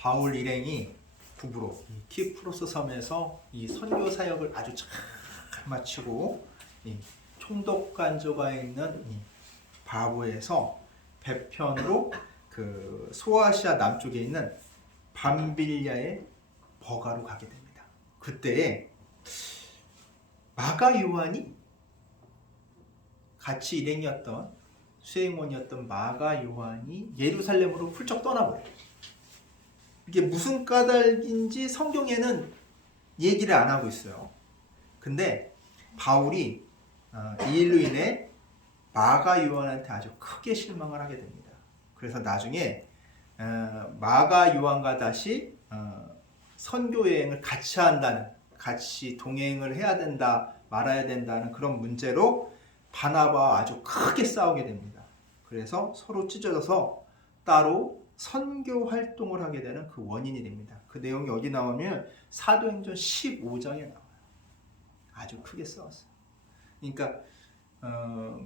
바울 일행이 부부로 이 키프로스 섬에서 이 선교 사역을 아주 잘 마치고 이 총독간조가 있는 이 바보에서 배편으로 그 소아시아 남쪽에 있는 밤빌리아의 버가로 가게 됩니다. 그때 마가 요한이 같이 일행이었던 수행원이었던 마가 요한이 예루살렘으로 훌쩍 떠나버려요. 이게 무슨 까닭인지 성경에는 얘기를 안 하고 있어요. 근데 바울이 이 일로 인해 마가 요한한테 아주 크게 실망을 하게 됩니다. 그래서 나중에 마가 요한과 다시 선교 여행을 같이 한다는, 같이 동행을 해야 된다, 말아야 된다는 그런 문제로 바나바와 아주 크게 싸우게 됩니다. 그래서 서로 찢어져서 따로 선교 활동을 하게 되는 그 원인이 됩니다. 그 내용이 어디 나오면 사도행전 15장에 나와요. 아주 크게 싸웠어요. 그러니까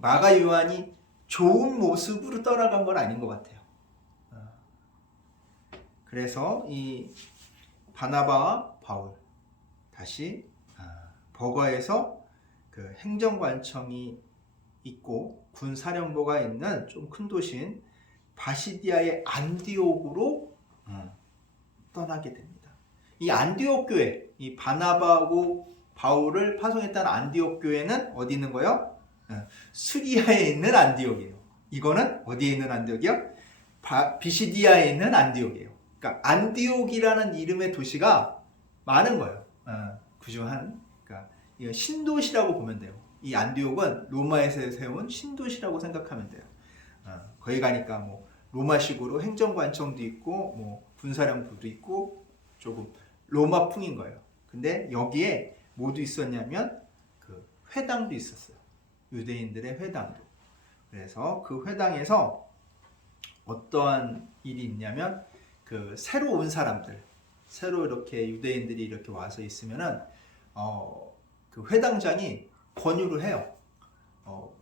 마가 요한이 좋은 모습으로 떠나간 건 아닌 것 같아요. 그래서 이 바나바와 바울 다시 버가에서 그 행정관청이 있고 군사령부가 있는 좀 큰 도시인 바시디아의 안디옥으로 떠나게 됩니다. 이 안디옥 교회, 이 바나바하고 바울을 파송했다는 안디옥 교회는 어디 있는 거예요? 수리아에 있는 안디옥이에요. 이거는 어디에 있는 안디옥이요? 비시디아에 있는 안디옥이에요. 그러니까 안디옥이라는 이름의 도시가 많은 거예요. 그중 한, 그러니까 이거 신도시라고 보면 돼요. 이 안디옥은 로마에서 세운 신도시라고 생각하면 돼요. 거기 가니까 뭐 로마식으로 행정관청도 있고 뭐 군사령부도 있고 조금 로마풍인 거예요. 근데 여기에 뭐도 있었냐면 그 회당도 있었어요. 유대인들의 회당도. 그래서 그 회당에서 어떠한 일이 있냐면 그 새로 온 사람들, 새로 이렇게 유대인들이 이렇게 와서 있으면은 그 회당장이 권유를 해요.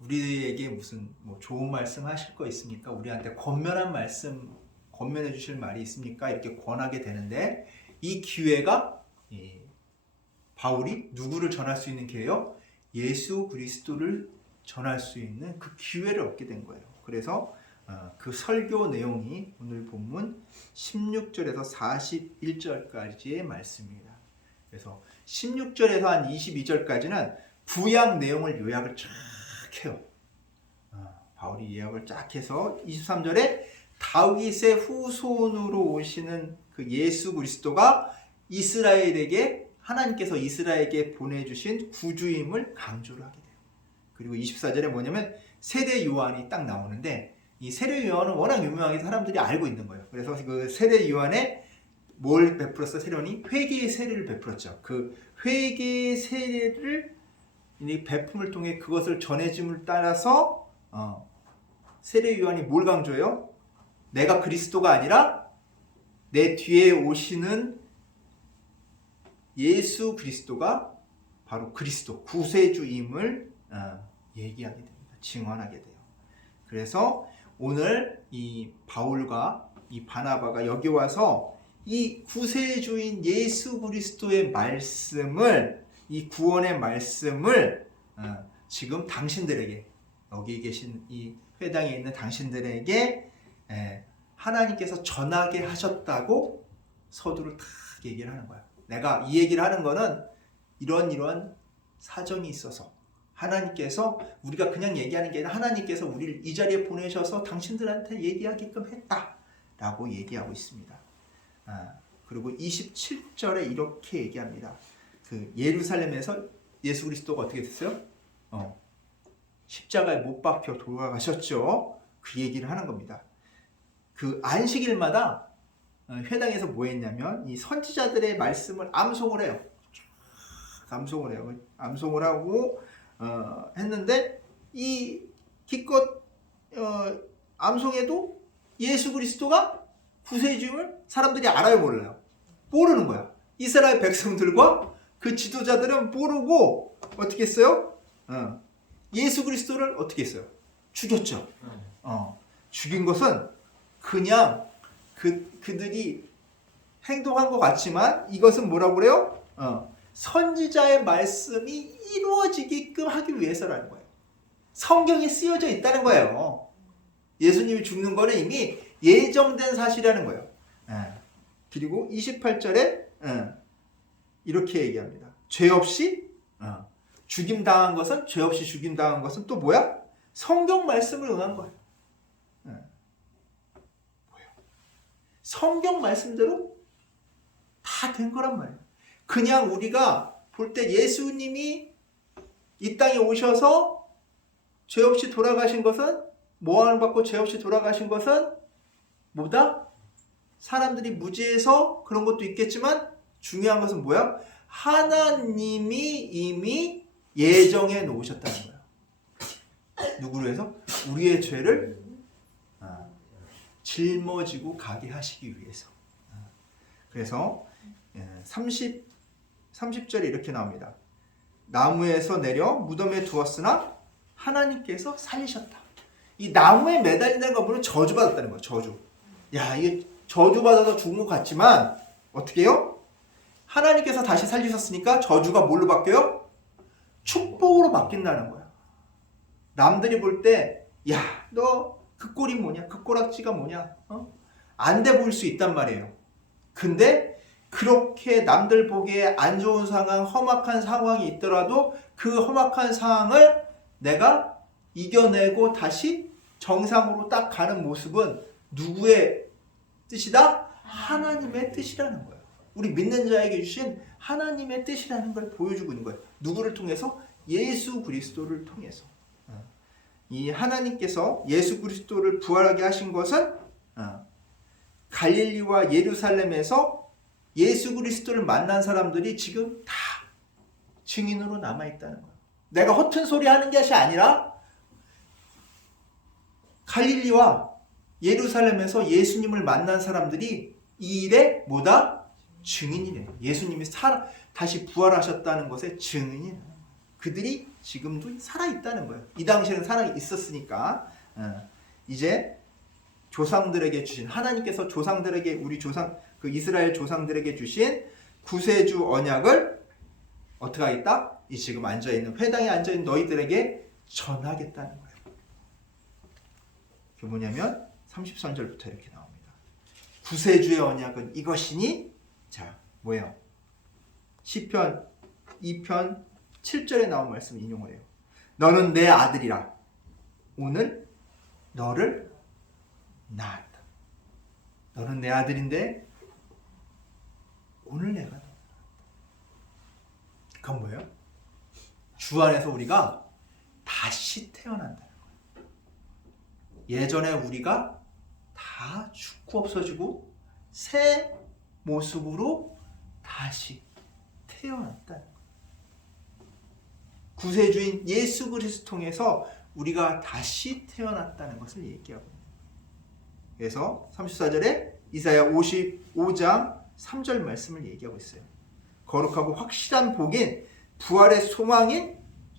우리에게 무슨 뭐 좋은 말씀 하실 거 있습니까? 우리한테 권면한 말씀, 권면해 주실 말이 있습니까? 이렇게 권하게 되는데 이 기회가 바울이 누구를 전할 수 있는 기회요? 예수 그리스도를 전할 수 있는 그 기회를 얻게 된 거예요. 그래서 그 설교 내용이 오늘 본문 16절에서 41절까지의 말씀입니다. 그래서 16절에서 한 22절까지는 구약 내용을 요약을 쫙 해요. 바울이 요약을 쫙 해서 23절에 다윗의 후손으로 오시는 그 예수 그리스도가 이스라엘에게, 하나님께서 이스라엘에게 보내주신 구주임을 강조를 하게 돼요. 그리고 24절에 뭐냐면 세례 요한이 딱 나오는데 이 세례 요한은 워낙 유명하게 사람들이 알고 있는 거예요. 그래서 그 세례 요한에 뭘 베풀었어? 세례 요한이 회개의 세례를 베풀었죠. 그 회개의 세례를 이 베품을 통해 그것을 전해짐을 따라서 세례 요한이 뭘 강조해요? 내가 그리스도가 아니라 내 뒤에 오시는 예수 그리스도가 바로 그리스도, 구세주임을 얘기하게 됩니다. 증언하게 돼요. 그래서 오늘 이 바울과 이 바나바가 여기 와서 이 구세주인 예수 그리스도의 말씀을, 이 구원의 말씀을 지금 당신들에게, 여기 계신 이 회당에 있는 당신들에게 하나님께서 전하게 하셨다고 서두를 다 얘기를 하는 거야. 내가 이 얘기를 하는 거는 이런 사정이 있어서 하나님께서, 우리가 그냥 얘기하는 게 아니라 하나님께서 우리를 이 자리에 보내셔서 당신들한테 얘기하게끔 했다라고 얘기하고 있습니다. 그리고 27절에 이렇게 얘기합니다. 그 예루살렘에서 예수 그리스도가 어떻게 됐어요? 십자가에 못 박혀 돌아가셨죠. 그 얘기를 하는 겁니다. 그 안식일마다 회당에서 뭐 했냐면 이 선지자들의 말씀을 암송을 해요. 암송을 하고 했는데 이 기껏 암송해도 예수 그리스도가 구세주임을 사람들이 알아요, 몰라요? 모르는 거야. 이스라엘 백성들과 그 지도자들은 모르고 어떻게 했어요? 예수 그리스도를 어떻게 했어요? 죽였죠. 죽인 것은 그냥 그들이 행동한 것 같지만 이것은 뭐라고 그래요? 선지자의 말씀이 이루어지게끔 하기 위해서라는 거예요. 성경이 쓰여져 있다는 거예요. 예수님이 죽는 거는 이미 예정된 사실이라는 거예요. 그리고 28절에 이렇게 얘기합니다. 죄 없이 죽임당한 것은, 죄 없이 죽임당한 것은 또 뭐야? 성경 말씀을 응한 거예요. 뭐예요? 성경 말씀대로 다 된 거란 말이에요. 그냥 우리가 볼 때 예수님이 이 땅에 오셔서 죄 없이 돌아가신 것은, 모함을 받고 죄 없이 돌아가신 것은 뭐다? 사람들이 무지해서 그런 것도 있겠지만 중요한 것은 뭐야? 하나님이 이미 예정해 놓으셨다는 거야. 누구를 위해서? 우리의 죄를 짊어지고 가게 하시기 위해서. 그래서 30절에 이렇게 나옵니다. 나무에서 내려 무덤에 두었으나 하나님께서 살리셨다. 이 나무에 매달린다는 건 물론 저주받았다는 거예요. 저주. 야, 이게 저주받아서 죽은 것 같지만 어떻게 해요? 하나님께서 다시 살리셨으니까 저주가 뭘로 바뀌어요? 축복으로 바뀐다는 거야. 남들이 볼 때, 야, 너 그 꼴이 뭐냐? 그 꼬락지가 뭐냐? 안 돼 보일 수 있단 말이에요. 근데 그렇게 남들 보기에 안 좋은 상황, 험악한 상황이 있더라도 그 험악한 상황을 내가 이겨내고 다시 정상으로 딱 가는 모습은 누구의 뜻이다? 하나님의 뜻이라는 거예요. 우리 믿는 자에게 주신 하나님의 뜻이라는 걸 보여주고 있는 거예요. 누구를 통해서? 예수 그리스도를 통해서. 이 하나님께서 예수 그리스도를 부활하게 하신 것은 갈릴리와 예루살렘에서 예수 그리스도를 만난 사람들이 지금 다 증인으로 남아있다는 거예요. 내가 허튼 소리 하는 것이 아니라 갈릴리와 예루살렘에서 예수님을 만난 사람들이 이 일에 뭐다? 증인이래요. 예수님이 다시 부활하셨다는 것의 증인이래요. 그들이 지금도 살아있다는 거예요. 이 당시에는 살아있었으니까 이제 조상들에게 주신, 하나님께서 조상들에게, 우리 조상, 그 이스라엘 조상들에게 주신 구세주 언약을 어떻게 하겠다? 이 지금 앉아있는, 회당에 앉아있는 너희들에게 전하겠다는 거예요. 그게 뭐냐면 33절부터 이렇게 나옵니다. 구세주의 언약은 이것이니, 자, 뭐예요? 시편 2편 7절에 나온 말씀 인용을 해요. 너는 내 아들이라 오늘 너를 낳았다. 너는 내 아들인데 오늘 내가 낳았다. 그건 뭐예요? 주 안에서 우리가 다시 태어난다는 거예요. 예전에 우리가 다 죽고 없어지고 새 모습으로 다시 태어났다는 거예요. 구세주인 예수 그리스도 통해서 우리가 다시 태어났다는 것을 얘기하고 있습니다. 그래서 34절에 이사야 55장 3절 말씀을 얘기하고 있어요. 거룩하고 확실한 복인 부활의 소망인,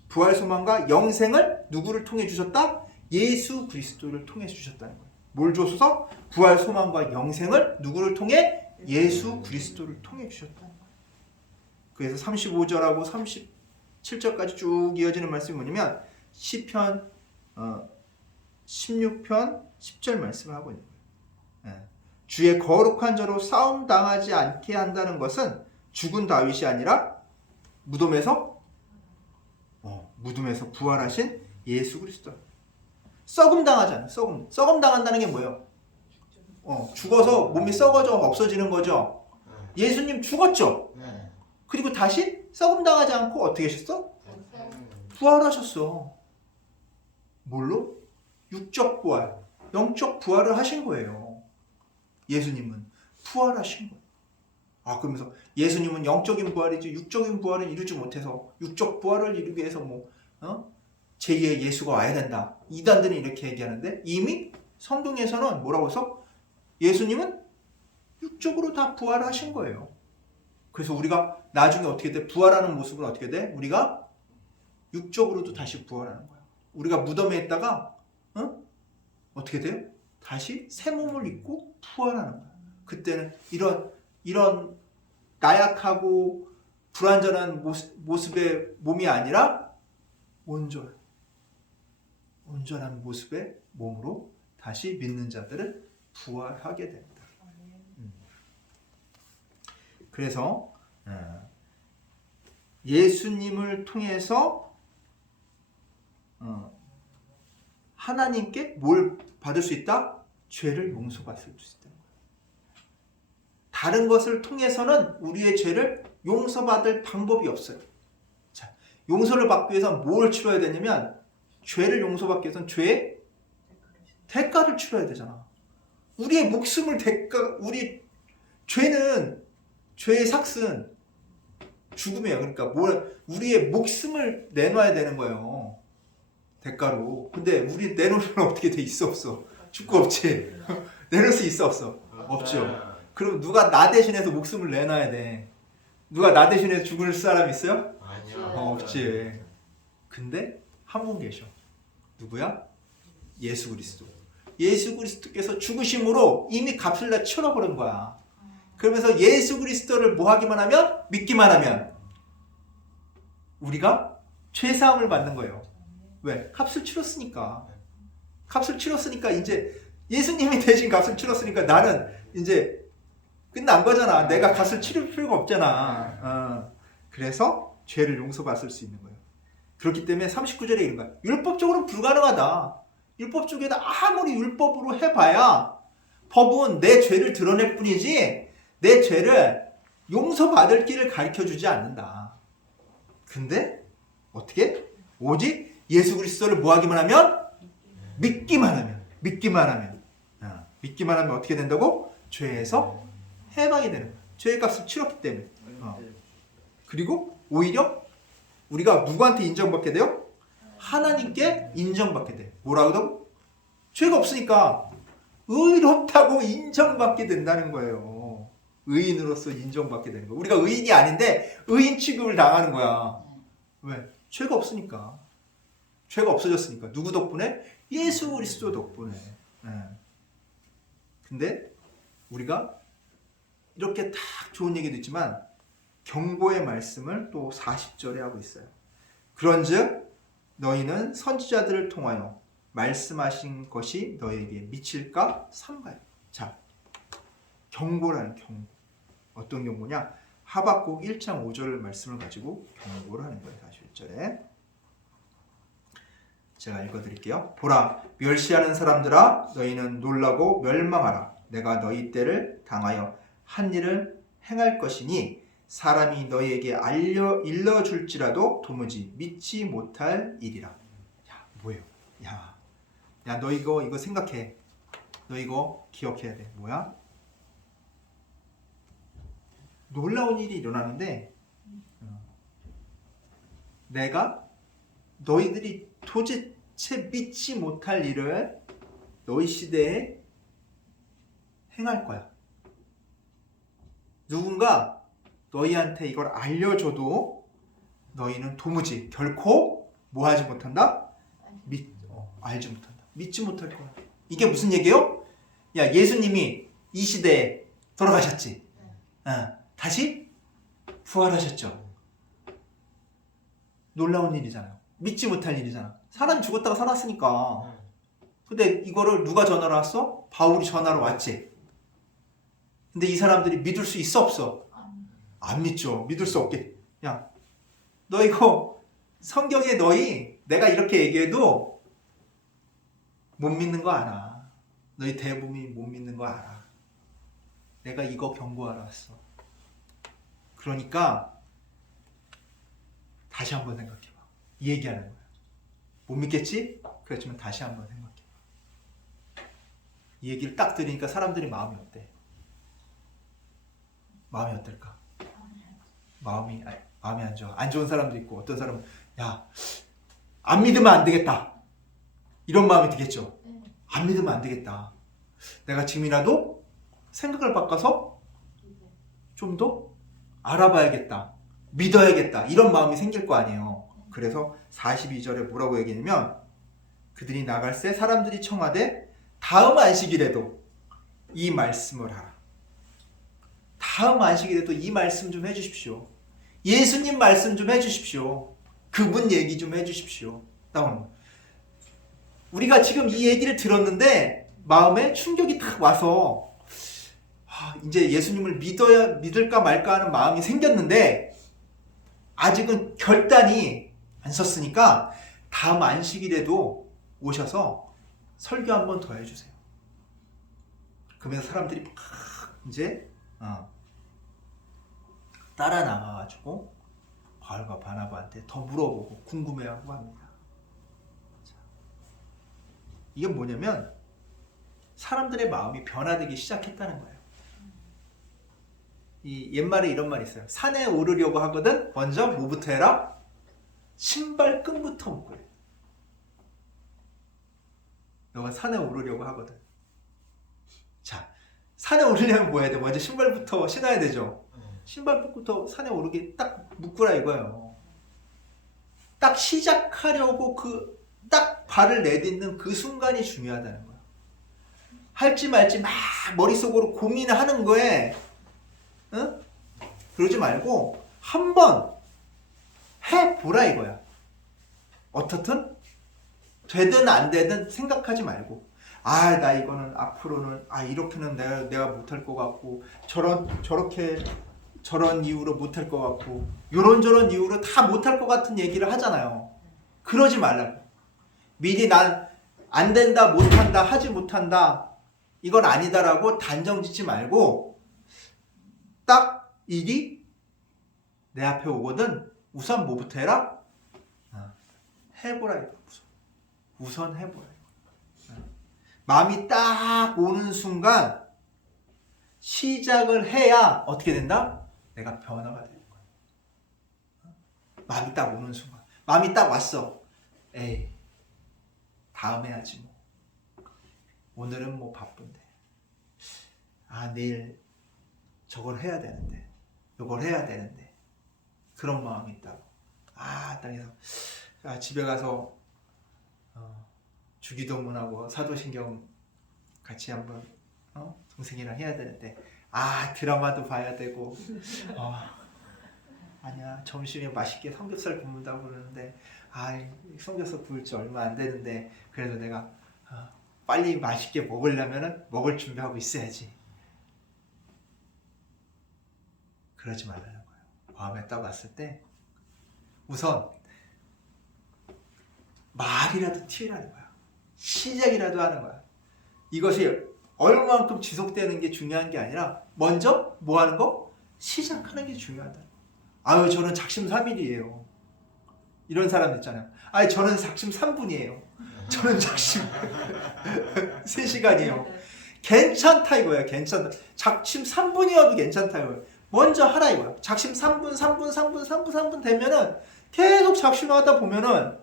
부활 소망과 영생을 누구를 통해 주셨다? 예수 그리스도를 통해 주셨다는 거예요. 뭘 줘서? 부활 소망과 영생을 누구를 통해? 예수 그리스도를 통해 주셨다는 거예요. 그래서 35절하고 37절까지 쭉 이어지는 말씀이 뭐냐면 시편 16편 10절 말씀을 하고 있는 거예요. 주의 거룩한 자로 싸움 당하지 않게 한다는 것은 죽은 다윗이 아니라 무덤에서 부활하신 예수 그리스도. 썩음 당하잖아요. 썩음 당한다는 게 뭐예요? 죽어서 몸이 썩어져 없어지는 거죠. 예수님 죽었죠. 그리고 다시 썩음 당하지 않고 어떻게 하셨어? 부활하셨어. 뭘로? 육적 부활, 영적 부활을 하신 거예요. 예수님은 부활하신 거예요. 그러면서 예수님은 영적인 부활이지 육적인 부활은 이루지 못해서 육적 부활을 이루기 위해서 제2의 예수가 와야 된다. 이단들은 이렇게 얘기하는데 이미 성경에서는 뭐라고 해서 예수님은 육적으로 다 부활하신 거예요. 그래서 우리가 나중에 어떻게 돼? 부활하는 모습은 어떻게 돼? 우리가 육적으로도 다시 부활하는 거야. 우리가 무덤에 있다가 어떻게 돼요? 다시 새 몸을 입고 부활하는 거야. 그때는 이런 이런 나약하고 불완전한 모습의 몸이 아니라 온전한 모습의 몸으로 다시 믿는 자들을 부활하게 됩니다. 그래서 예수님을 통해서 하나님께 뭘 받을 수 있다? 죄를 용서받을 수 있다는 거예요. 다른 것을 통해서는 우리의 죄를 용서받을 방법이 없어요. 자, 용서를 받기 위해서는 뭘 치러야 되냐면 죄를 용서받기 위해서는 죄의 대가를 치러야 되잖아. 우리의 목숨을 죄의 삭은 죽음이에요. 그러니까 우리의 목숨을 내놔야 되는 거예요. 대가로. 근데 우리 내놓으면 어떻게 돼? 있어 없어? 죽고 없지. 내놓을 수 있어 없어? 없죠. 그럼 누가 나 대신해서 목숨을 내놔야 돼. 누가 나 대신해서 죽을 사람 있어요? 아니요. 없지. 근데 한 분 계셔. 누구야? 예수 그리스도. 예수 그리스도께서 죽으심으로 이미 값을 다 치러버린 거야. 그러면서 예수 그리스도를 뭐 하기만 하면? 믿기만 하면 우리가 죄사함을 받는 거예요. 왜? 값을 치렀으니까. 값을 치렀으니까 이제 예수님이 대신 값을 치렀으니까 나는 이제 끝난 거잖아. 내가 값을 치를 필요가 없잖아. 그래서 죄를 용서받을 수 있는 거예요. 그렇기 때문에 39절에 이런 거야. 율법적으로는 불가능하다. 율법적에다 아무리 율법으로 해봐야 법은 내 죄를 드러낼 뿐이지 내 죄를 용서받을 길을 가르쳐주지 않는다. 근데 어떻게? 오직 예수 그리스도를 뭐하기만 하면? 믿기만 하면 어떻게 된다고? 죄에서 해방이 되는 거야. 죄의 값을 치렀기 때문에. 그리고 오히려 우리가 누구한테 인정받게 돼요? 하나님께 인정받게 돼. 뭐라고? 죄가 없으니까 의롭다고 인정받게 된다는 거예요. 의인으로서 인정받게 되는 거야. 우리가 의인이 아닌데 의인 취급을 당하는 거야. 왜? 죄가 없으니까. 죄가 없어졌으니까. 누구 덕분에? 예수 그리스도 덕분에. 근데 우리가 이렇게 딱 좋은 얘기도 있지만 경고의 말씀을 또 40절에 하고 있어요. 그런즉 너희는 선지자들을 통하여 말씀하신 것이 너에게 미칠까 삼가요. 자, 경고라는 경고. 어떤 경고냐? 하박국 1장 5절 말씀을 가지고 경고를 하는 거예요. 41절에. 제가 읽어드릴게요. 보라, 멸시하는 사람들아, 너희는 놀라고 멸망하라. 내가 너희 때를 당하여 한 일을 행할 것이니 사람이 너희에게 일러줄지라도 도무지 믿지 못할 일이라. 야, 뭐예요? 야, 너 이거 생각해. 너 이거 기억해야 돼. 뭐야? 놀라운 일이 일어나는데 내가 너희들이 도대체 믿지 못할 일을 너희 시대에 행할 거야. 누군가 너희한테 이걸 알려줘도 너희는 도무지 결코 뭐 하지 못한다? 알지 못한다. 믿지 못할 거야. 이게 무슨 얘기예요? 야, 예수님이 이 시대에 돌아가셨지. 다시 부활하셨죠. 놀라운 일이잖아요. 믿지 못할 일이잖아. 사람이 죽었다가 살았으니까. 근데 이거를 누가 전화로 왔어? 바울이 전화로 왔지. 근데 이 사람들이 믿을 수 있어 없어? 안 믿죠. 믿을 수 없게. 야, 너 이거 성경에 내가 이렇게 얘기해도 못 믿는 거 알아. 너희 대부분이 못 믿는 거 알아. 내가 이거 경고하러 왔어. 그러니까 다시 한번 생각해봐. 이 얘기하는 거야. 못 믿겠지? 그렇지만 다시 한번 생각해봐. 이 얘기를 딱 들으니까 사람들이 마음이 어때? 마음이 어떨까? 마음이 안 좋아. 안 좋은 사람도 있고 어떤 사람은 야, 안 믿으면 안 되겠다. 이런 마음이 들겠죠. 안 믿으면 안 되겠다. 내가 지금이라도 생각을 바꿔서 좀 더 알아봐야겠다. 믿어야겠다. 이런 마음이 생길 거 아니에요. 그래서 42절에 뭐라고 얘기하냐면 그들이 나갈새 사람들이 청하되 다음 안식일에도 이 말씀을 하라. 다음 안식일에도 이 말씀 좀 해주십시오. 예수님 말씀 좀 해주십시오. 그분 얘기 좀 해주십시오. 나오는 거예요. 우리가 지금 이 얘기를 들었는데 마음에 충격이 탁 와서 이제 예수님을 믿을까 말까 하는 마음이 생겼는데 아직은 결단이 안 섰으니까 다음 안식일에도 오셔서 설교 한 번 더 해주세요. 그러면서 사람들이 막 이제 따라 나가가지고 바울과 바나바한테 더 물어보고 궁금해하고 합니다. 이게 뭐냐면 사람들의 마음이 변화되기 시작했다는 거예요. 이 옛말에 이런 말이 있어요. 산에 오르려고 하거든 먼저 뭐부터 해라? 신발끈부터 묶어야 돼. 너가 산에 오르려고 하거든. 자, 산에 오르려면 뭐 해야 돼? 먼저 신발부터 신어야 되죠. 신발부터 산에 오르게 딱 묶으라 이거예요. 딱 시작하려고 딱 발을 내딛는 그 순간이 중요하다는 거야. 할지 말지 막 머릿속으로 고민하는 거에 그러지 말고 한번 해보라 이거야. 어떻든 되든 안 되든 생각하지 말고 나 이거는 앞으로는 이렇게는 내가 못할 것 같고 저런 이유로 못할 것 같고 요런저런 이유로 다 못할 것 같은 얘기를 하잖아요. 그러지 말라고. 미리 난 안 된다, 못한다, 하지 못한다, 이건 아니다라고 단정 짓지 말고 딱 일이 내 앞에 오거든 우선 뭐부터 해라? 해보라 이거. 우선 해보라. 마음이 딱 오는 순간 시작을 해야 어떻게 된다? 내가 변화가 되는 거야. 마음이 딱 오는 순간. 마음이 딱 왔어. 에이, 다음에 하지 뭐. 오늘은 뭐 바쁜데. 내일 저걸 해야 되는데. 이걸 해야 되는데. 그런 마음이 있다고. 땅에서 집에 가서 주기도문하고 사도신경 같이 한번 동생이랑 해야 되는데 드라마도 봐야 되고 아니야 점심에 맛있게 삼겹살 굽는다고 그러는데 삼겹살 구울 지 얼마 안 되는데 그래도 내가 빨리 맛있게 먹으려면 먹을 준비하고 있어야지. 그러지 말라는 거예요. 마음에 딱 왔을 때 우선 말이라도 튀라는 거야. 시작이라도 하는 거야. 이것이 얼마만큼 지속되는 게 중요한 게 아니라 먼저 뭐 하는 거? 시작하는 게 중요하다. 저는 작심삼일이에요. 이런 사람 있잖아요. 저는 작심 3분이에요. 저는 작심 3시간이에요. 괜찮다 이거야. 괜찮다. 작심 3분이어도 괜찮다 이거야. 먼저 하라 이거야. 작심 3분 되면은 계속 작심하다 보면은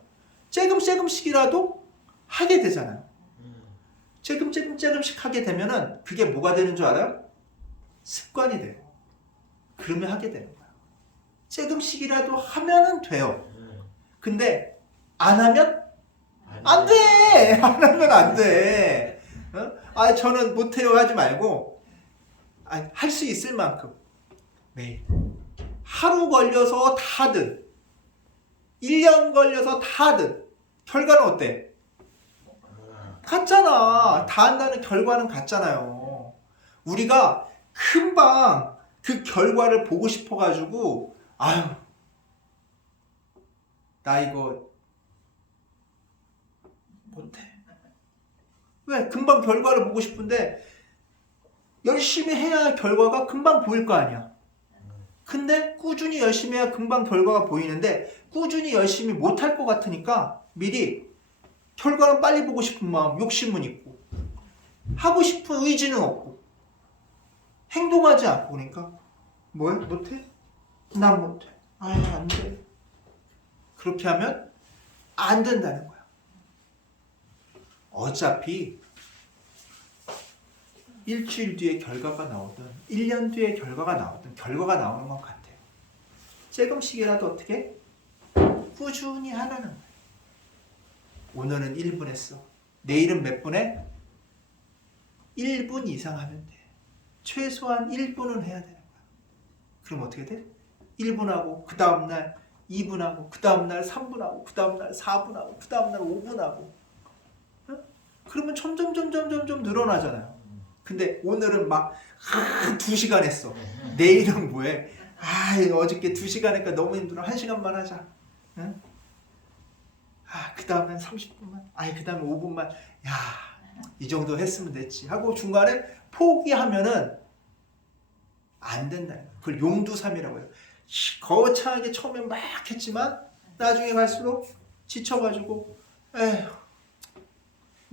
조금씩이라도 하게 되잖아요. 조금씩 하게 되면은 그게 뭐가 되는 줄 알아요? 습관이 돼요. 그러면 하게 되는 거야. 조금씩이라도 하면은 돼요. 근데 안 하면 안 돼. 안 하면 안 돼. 저는 못해요 하지 말고 할 수 있을 만큼 매일 하루 걸려서 다 하든 1년 걸려서 다 하든 결과는 어때? 같잖아. 다 한다는 결과는 같잖아요. 우리가 금방 그 결과를 보고 싶어가지고 나 이거 못해. 왜? 금방 결과를 보고 싶은데 열심히 해야 결과가 금방 보일 거 아니야. 근데 꾸준히 열심히 해야 금방 결과가 보이는데 꾸준히 열심히 못할 것 같으니까 미리 결과는 빨리 보고 싶은 마음, 욕심은 있고 하고 싶은 의지는 없고 행동하지 않고 그러니까 뭐야? 못해? 난 못해. 안 돼. 그렇게 하면 안 된다는 거야. 어차피 일주일 뒤에 결과가 나오든 1년 뒤에 결과가 나오든 결과가 나오는 것 같아요. 조금씩이라도 어떻게 꾸준히 하라는 거예요. 오늘은 1분 했어. 내일은 몇 분에? 1분 이상 하면 돼. 최소한 1분은 해야 되는 거야. 그럼 어떻게 돼? 1분하고 그 다음날 2분하고 그 다음날 3분하고 그 다음날 4분하고 그 다음날 5분하고 그러면 점점 늘어나잖아요. 근데 오늘은 막 2시간 했어. 내일은 뭐해? 어저께 2시간 했으니까 너무 힘들어. 1시간만 하자. 응? 그 다음엔 30분만. 그 다음에 5분만. 이 정도 했으면 됐지. 하고 중간에 포기하면은 안 된다. 그걸 용두삼이라고 해요. 거창하게 처음에 막 했지만 나중에 갈수록 지쳐가지고 에휴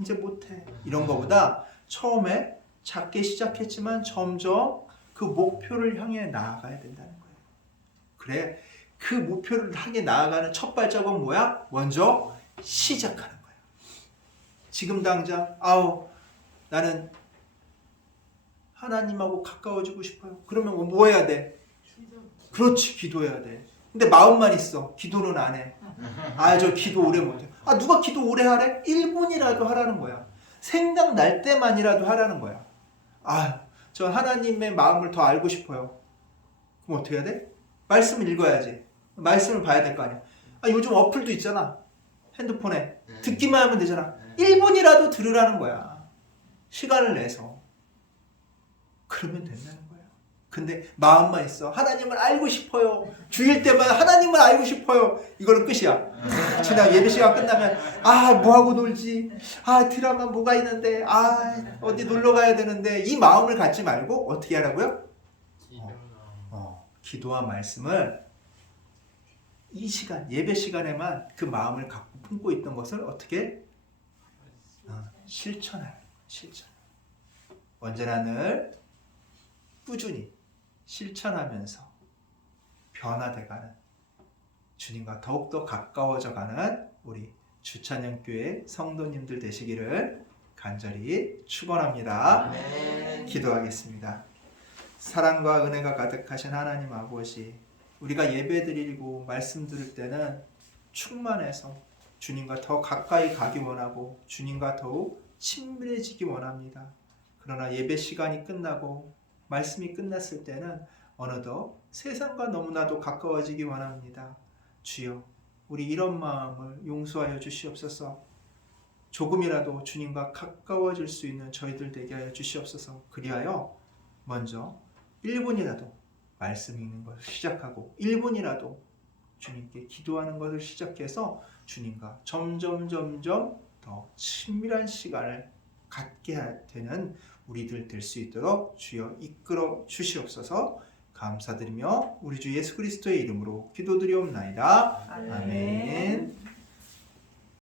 이제 못해. 이런 거보다 처음에 작게 시작했지만 점점 그 목표를 향해 나아가야 된다는 거예요. 그래, 그 목표를 향해 나아가는 첫 발자국은 뭐야? 먼저 시작하는 거예요. 지금 당장 나는 하나님하고 가까워지고 싶어요. 그러면 뭐 해야 돼? 그렇지, 기도해야 돼. 근데 마음만 있어. 기도는 안 해. 저 기도 오래 못해. 누가 기도 오래 하래? 1분이라도 하라는 거야. 생각날 때만이라도 하라는 거야. 저 하나님의 마음을 더 알고 싶어요. 그럼 어떻게 해야 돼? 말씀을 읽어야지. 말씀을 봐야 될 거 아니야. 요즘 어플도 있잖아. 핸드폰에. 듣기만 하면 되잖아. 1분이라도 들으라는 거야. 시간을 내서. 그러면 된다는 거예요. 근데 마음만 있어. 하나님을 알고 싶어요. 주일 때마다 하나님을 알고 싶어요. 이걸로 끝이야. 지난 예배 시간 끝나면 뭐하고 놀지? 드라마 뭐가 있는데? 어디 놀러 가야 되는데? 이 마음을 갖지 말고 어떻게 하라고요? 기도와 말씀을 이 시간, 예배 시간에만 그 마음을 갖고 품고 있던 것을 어떻게? 실천. 언제나 늘 꾸준히 실천하면서 변화돼가는, 주님과 더욱더 가까워져가는 우리 주찬영교회 성도님들 되시기를 간절히 축원합니다. 기도하겠습니다. 사랑과 은혜가 가득하신 하나님 아버지, 우리가 예배드리고 말씀 들을 때는 충만해서 주님과 더 가까이 가기 원하고 주님과 더욱 친밀해지기 원합니다. 그러나 예배 시간이 끝나고 말씀이 끝났을 때는 어느덧 세상과 너무나도 가까워지기 원합니다. 주여, 우리 이런 마음을 용서하여 주시옵소서. 조금이라도 주님과 가까워질 수 있는 저희들 되게 하여 주시옵소서. 그리하여 먼저 1분이라도 말씀 읽는 것을 시작하고 1분이라도 주님께 기도하는 것을 시작해서 주님과 점점 더 친밀한 시간을 갖게 되는 우리들 될 수 있도록 주여 이끌어 주시옵소서. 감사드리며 우리 주 예수 그리스도의 이름으로 기도드리옵나이다. 아멘.